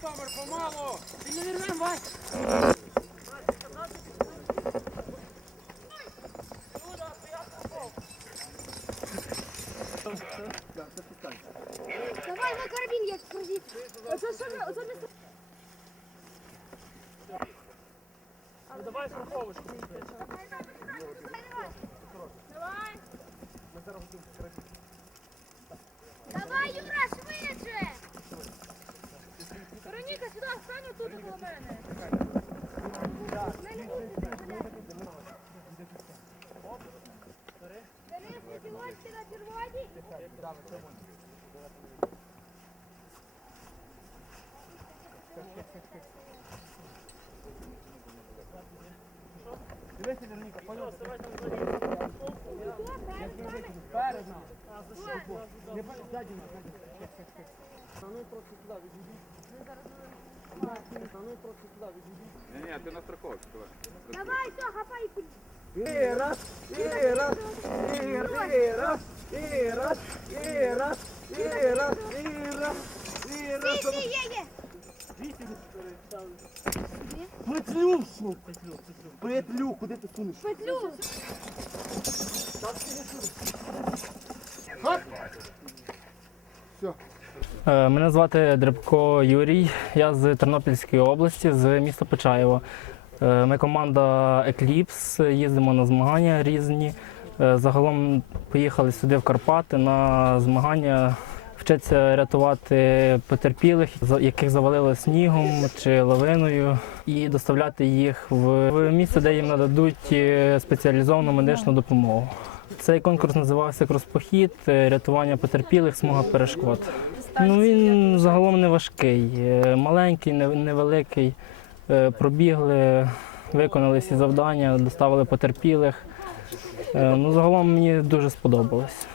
Самар, помалу! Сильно не рвем, Вась! Давай, на карабин я скажи. Ну, давай страховочку. Давай! Давай, Юра, швидше! Вероніка, сюди, стань тут коло мене. Денис, не підводьте на червоні. Дивися, Вероніка, понял? Перед нам. Не бачиш, ззаді, ззаді. А ну трохи туди відійди. А ну трохи туди відійди. Ні, ні, ти на страховці, давай. Давай, все, хапай. І раз, і раз, і раз, і раз, і раз, і раз, і раз, і раз, і раз. Є, є, є. Петлю всю. Петлю, куди ти сунеш? Петлю. Е, Мене звати Дрибко Юрій. Я з Тернопільської області, з міста Почаєво. Е, Ми команда Екліпс, їздимо на змагання різні. Е, Загалом поїхали сюди в Карпати на змагання. Вчаться рятувати потерпілих, яких завалило снігом чи лавиною, і доставляти їх в місце, де їм нададуть спеціалізовану медичну допомогу. Цей конкурс називався Кроспохід, е, рятування потерпілих, смуга перешкод. Ну він загалом не важкий, е, маленький, невеликий. Е, Пробігли, виконали всі завдання, доставили потерпілих. Ну, загалом мені дуже сподобалось.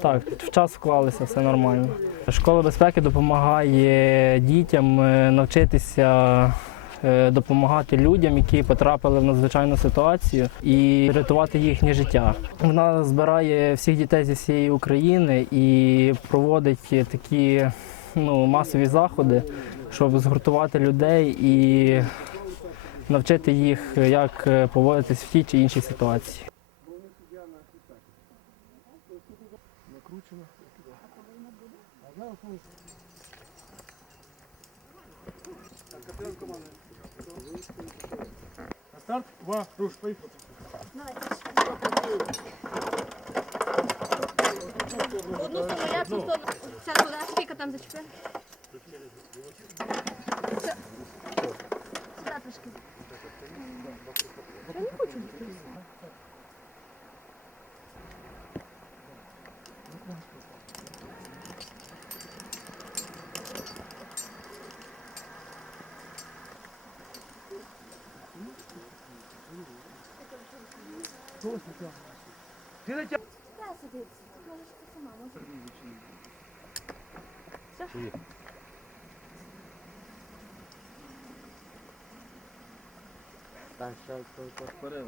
Так, в час вклалися, все нормально. Школа безпеки допомагає дітям навчитися допомагати людям, які потрапили в надзвичайну ситуацію, і рятувати їхнє життя. Вона збирає всіх дітей зі всієї України і проводить такі ну, масові заходи, щоб згуртувати людей і навчити їх, як е, поводитись в тій чи іншій ситуації. Накручено. На старт, два, руш, поїхали. Одну сторону, я цю сторону. Туди, скільки там зачепи? Сюди трошки. Я не хочу. Ти не тя... Так, сейчас только вперед.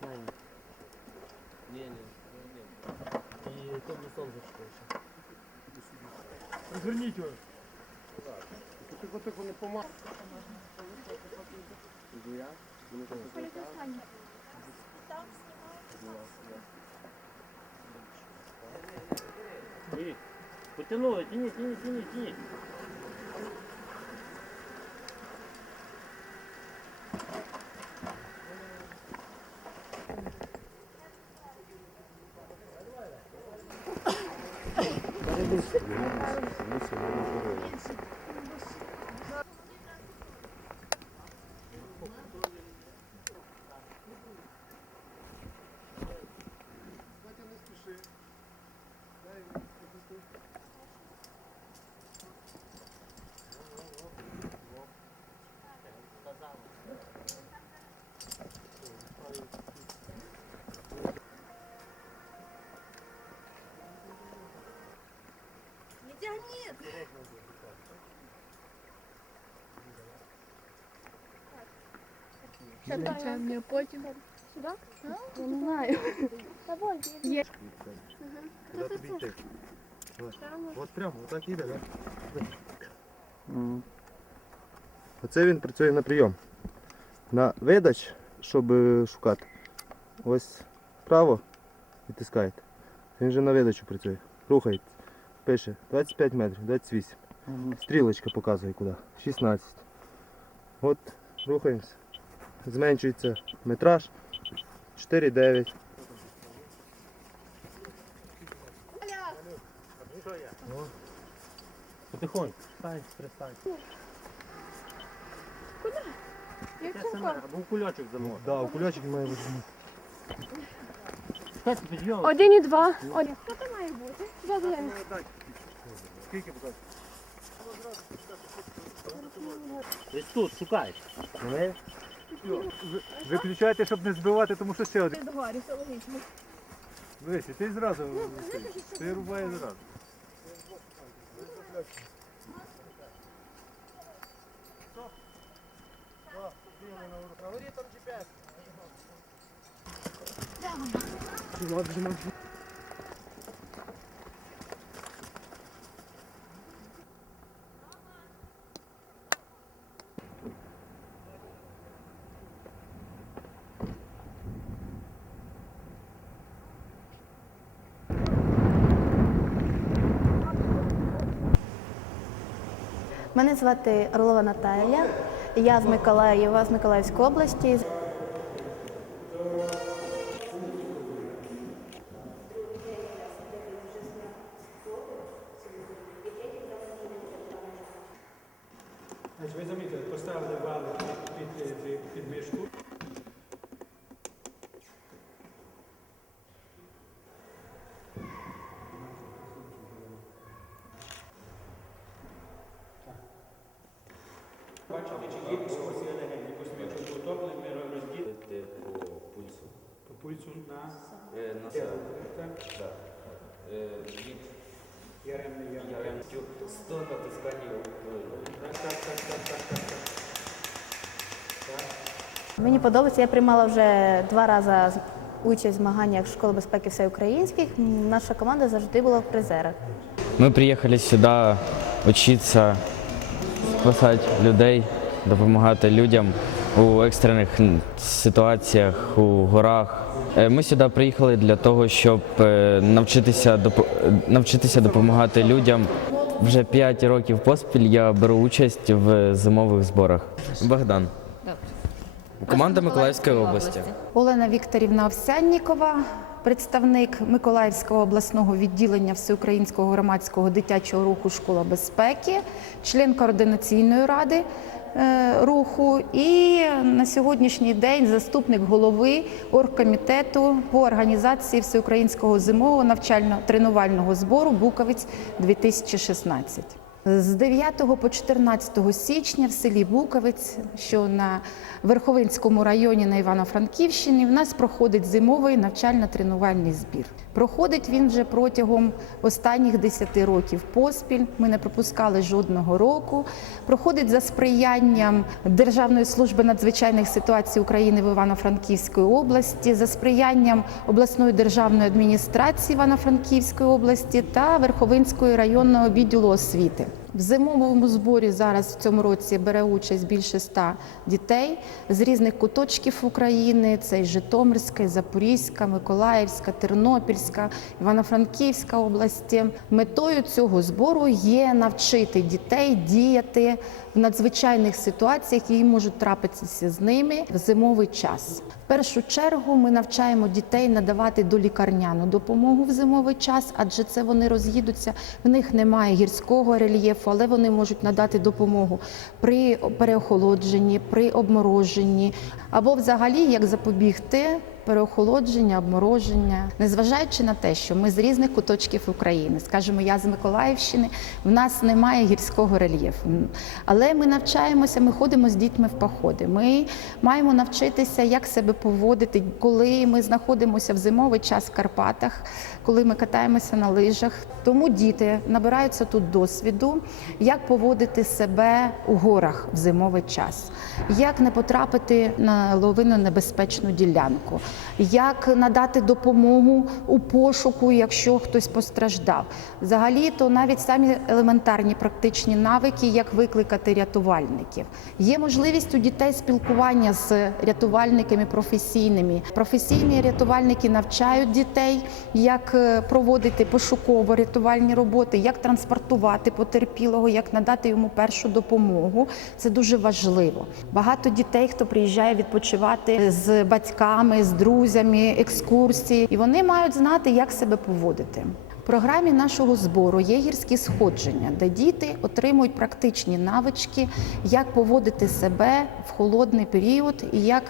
Не, не, не. И темный солнце еще. Потянули, тяни, тяни, тяни, тяни. Не тягнет! Це мені потім. Сюда? Не знаю. Вот, вот прямо, вот так іде, да? Оце він працює на прийом. На видач, щоб е, шукати. Ось вправо відтискаєте. Він вже на видачу працює. Рухається. Пише 25 метрів, 28. Стрілочка показує куди. 16. От, рухаємося. Зменшується метраж. 4,9. Потихоньку. Стань, перестань. Або в кульочок замов. Да, має бути. Підйом. Один і два. Один. Що це має бути? Два зелені. Скільки показує? Десь тут, шукай. Виключайте, щоб не збивати, тому що ще один. Догорі, все логічно. Дивись, і ти зразу ти рубає зразу. Говори там GPS. Мене звати Орлова Наталія. Я з Миколаєва, з Миколаївської області. Якщо ми утопли, ми розділимо по пульсу. по пульсу на Е, На себе. Так? Так. Е, Від Яремний яр. яремстю 100 натискання Так, так, так, так, так, так, так. Мені подобається, я приймала вже два рази участь в змаганнях Школи безпеки всеукраїнських. Наша команда завжди була в призерах. Мы приехали сюда учиться спасати людей, допомагати людям у екстрених ситуаціях, у горах. Е, Ми сюди приїхали для того, щоб е, навчитися, навчитися допомагати людям. Вже 5 років поспіль я беру участь в зимових зборах. Богдан. Команда Миколаївської області. Олена Вікторівна Овсяннікова, представник Миколаївського обласного відділення Всеукраїнського громадського дитячого руху Школа безпеки, член координаційної ради е, руху і на сьогоднішній день заступник голови оргкомітету по організації Всеукраїнського зимового навчально-тренувального збору Буковець 2016. З 9 по 14 січня в селі Буковець, що на Верховинському районі на Івано-Франківщині, в нас проходить зимовий навчально-тренувальний збір. Проходить він вже протягом останніх 10 років поспіль. Ми не пропускали жодного року. Проходить за сприянням Державної служби надзвичайних ситуацій України в Івано-Франківській області, за сприянням обласної державної адміністрації Івано-Франківської області та Верховинського районного відділу освіти. В зимовому зборі зараз в цьому році бере участь більше ста дітей з різних куточків України. Це і Житомирська, і Запорізька, Миколаївська, Тернопільська, Івано-Франківська області. Метою цього збору є навчити дітей діяти в надзвичайних ситуаціях, які можуть трапитися з ними в зимовий час. В першу чергу ми навчаємо дітей надавати долікарняну допомогу в зимовий час, адже це вони роз'їдуться. В них немає гірського рельєфу, але вони можуть надати допомогу при переохолодженні, при обмороженні або взагалі як запобігти переохолодження, обмороження, незважаючи на те, що ми з різних куточків України, скажімо, я з Миколаївщини, в нас немає гірського рельєфу. Але ми навчаємося, ми ходимо з дітьми в походи. Ми маємо навчитися, як себе поводити, коли ми знаходимося в зимовий час в Карпатах, коли ми катаємося на лижах. Тому діти набираються тут досвіду, як поводити себе у горах в зимовий час, як не потрапити на ловину небезпечну ділянку. Як надати допомогу у пошуку, якщо хтось постраждав. Взагалі, то навіть самі елементарні практичні навики, як викликати рятувальників. Є можливість у дітей спілкування з рятувальниками професійними. Професійні рятувальники навчають дітей, як е, проводити пошуково-рятувальні роботи, як транспортувати потерпілого, як надати йому першу допомогу. Це дуже важливо. Багато дітей, хто приїжджає відпочивати з батьками, з друзями, екскурсії, і вони мають знати, як себе поводити. В програмі нашого збору є гірські сходження, де діти отримують практичні навички, як поводити себе в холодний період і як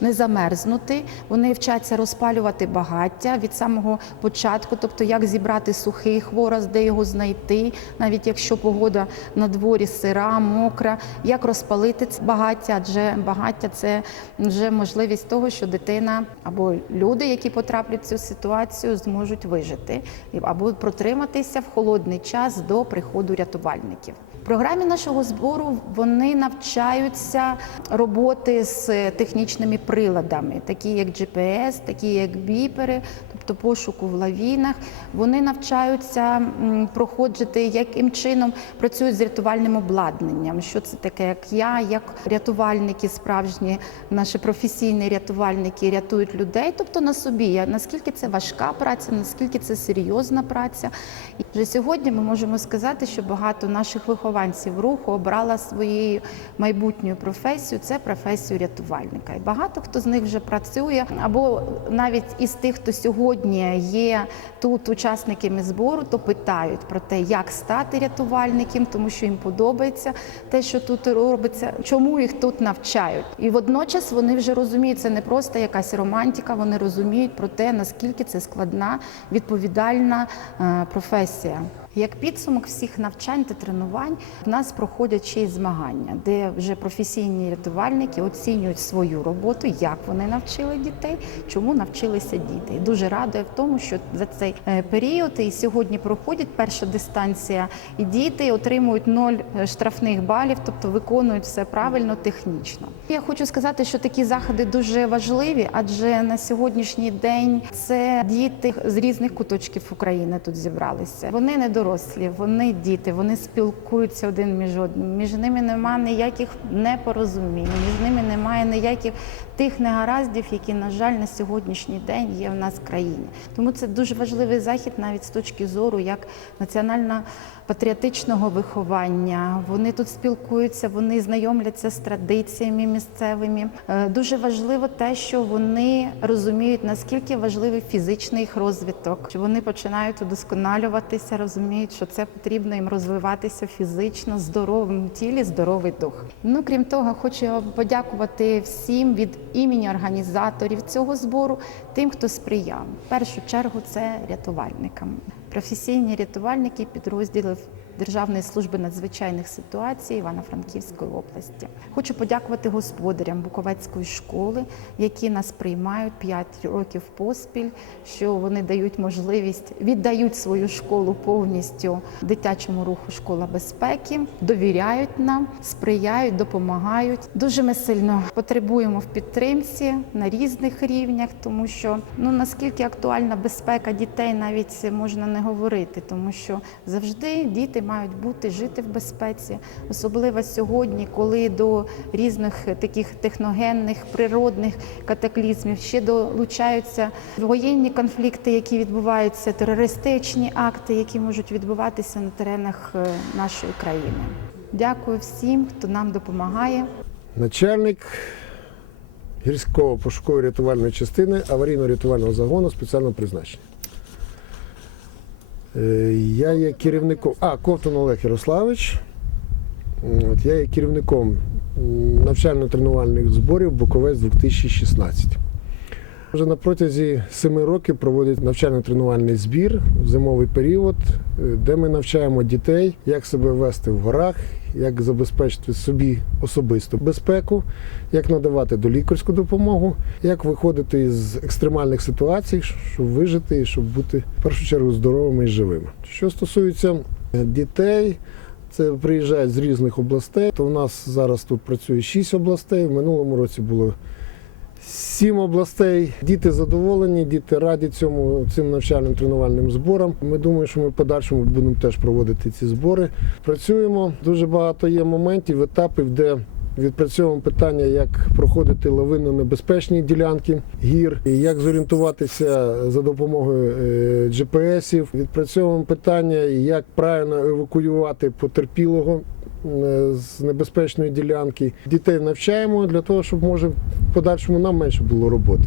не замерзнути. Вони вчаться розпалювати багаття від самого початку, тобто як зібрати сухий хворост, де його знайти, навіть якщо погода на дворі сира, мокра, як розпалити це багаття, адже багаття це вже можливість того, що дитина або люди, які потраплять в цю ситуацію, зможуть вижити або протриматися в холодний час до приходу рятувальників. В програмі нашого збору вони навчаються роботи з технічними приладами, такі як GPS, такі як біпери, тобто пошуку в лавінах. Вони навчаються м, проходити, яким чином працюють з рятувальним обладнанням. Що це таке, як я, як рятувальники, справжні наші професійні рятувальники рятують людей, тобто на собі. Наскільки це важка праця, наскільки це серйозна праця. І вже сьогодні ми можемо сказати, що багато наших вихованців руху обрала своєю майбутньою професію це професію рятувальника. І багато хто з них вже працює, або навіть із тих, хто сьогодні є тут учасниками збору, то питають про те, як стати рятувальником, тому що їм подобається те, що тут робиться, чому їх тут навчають. І водночас вони вже розуміють, це не просто якась романтика, вони розуміють про те, наскільки це складна, відповідальна е, професія. Як підсумок всіх навчань та тренувань в нас проходять ще й змагання, де вже професійні рятувальники оцінюють свою роботу, як вони навчили дітей, чому навчилися діти. Дуже радує в тому, що за цей е, період і сьогодні проходить перша дистанція, і діти отримують ноль е, штрафних балів, тобто виконують все правильно технічно. Я хочу сказати, що такі заходи дуже важливі, адже на сьогоднішній день це діти з різних куточків України тут зібралися. Вони не дорослі, вони діти, вони спілкуються один між одним. Між ними немає ніяких непорозумінь, між ними немає ніяких тих негараздів, які, на жаль, на сьогоднішній день є в нас в країні. Тому це дуже важливий захід, навіть з точки зору як національно патріотичного виховання. Вони тут спілкуються, вони знайомляться з традиціями місцевими. Е, Дуже важливо те, що вони розуміють, наскільки важливий фізичний їх розвиток, що вони починають удосконалюватися, розуміють, що це потрібно їм розвиватися фізично, здоровим тілі, здоровий дух. Ну крім того, хочу подякувати всім від імені організаторів цього збору, тим, хто сприяв. В першу чергу це рятувальникам. Професійні рятувальники підрозділів Державної служби надзвичайних ситуацій Івано-Франківської області. Хочу подякувати господарям Буковецької школи, які нас приймають 5 років поспіль, що вони дають можливість, віддають свою школу повністю дитячому руху Школа безпеки, довіряють нам, сприяють, допомагають. Дуже ми сильно потребуємо в підтримці на різних рівнях, тому що ну наскільки актуальна безпека дітей, навіть можна не говорити, тому що завжди діти мають бути жити в безпеці, особливо сьогодні, коли до різних таких техногенних природних катаклізмів ще долучаються воєнні конфлікти, які відбуваються, терористичні акти, які можуть відбуватися на теренах е, нашої країни. Дякую всім, хто нам допомагає. Начальник гірського пошукової рятувальної частини аварійно-рятувального загону спеціального призначення. Е, Я є керівником, а Ковтун Олег Ярославич. От, я є керівником навчально-тренувальних зборів Буковець 2016. Вже на протязі семи років проводять навчально-тренувальний збір в зимовий період, е, де ми навчаємо дітей, як себе вести в горах, як забезпечити собі особисту безпеку, як надавати долікарську допомогу, як виходити з екстремальних ситуацій, щоб вижити і щоб бути в першу чергу здоровими і живими. Що стосується е, дітей, це приїжджають з різних областей. То у нас зараз тут працює шість областей. В минулому році було Сім областей. Діти задоволені, діти раді цьому цим навчальним тренувальним зборам. Ми думаємо, що ми в подальшому будемо теж проводити ці збори. Працюємо. Дуже багато є моментів, етапів, де відпрацьовуємо питання, як проходити лавинно небезпечні ділянки гір, як зорієнтуватися за допомогою е, GPS-ів. Відпрацьовуємо питання, як правильно евакуювати потерпілого з небезпечної ділянки. Дітей навчаємо для того, щоб може в подальшому нам менше було роботи.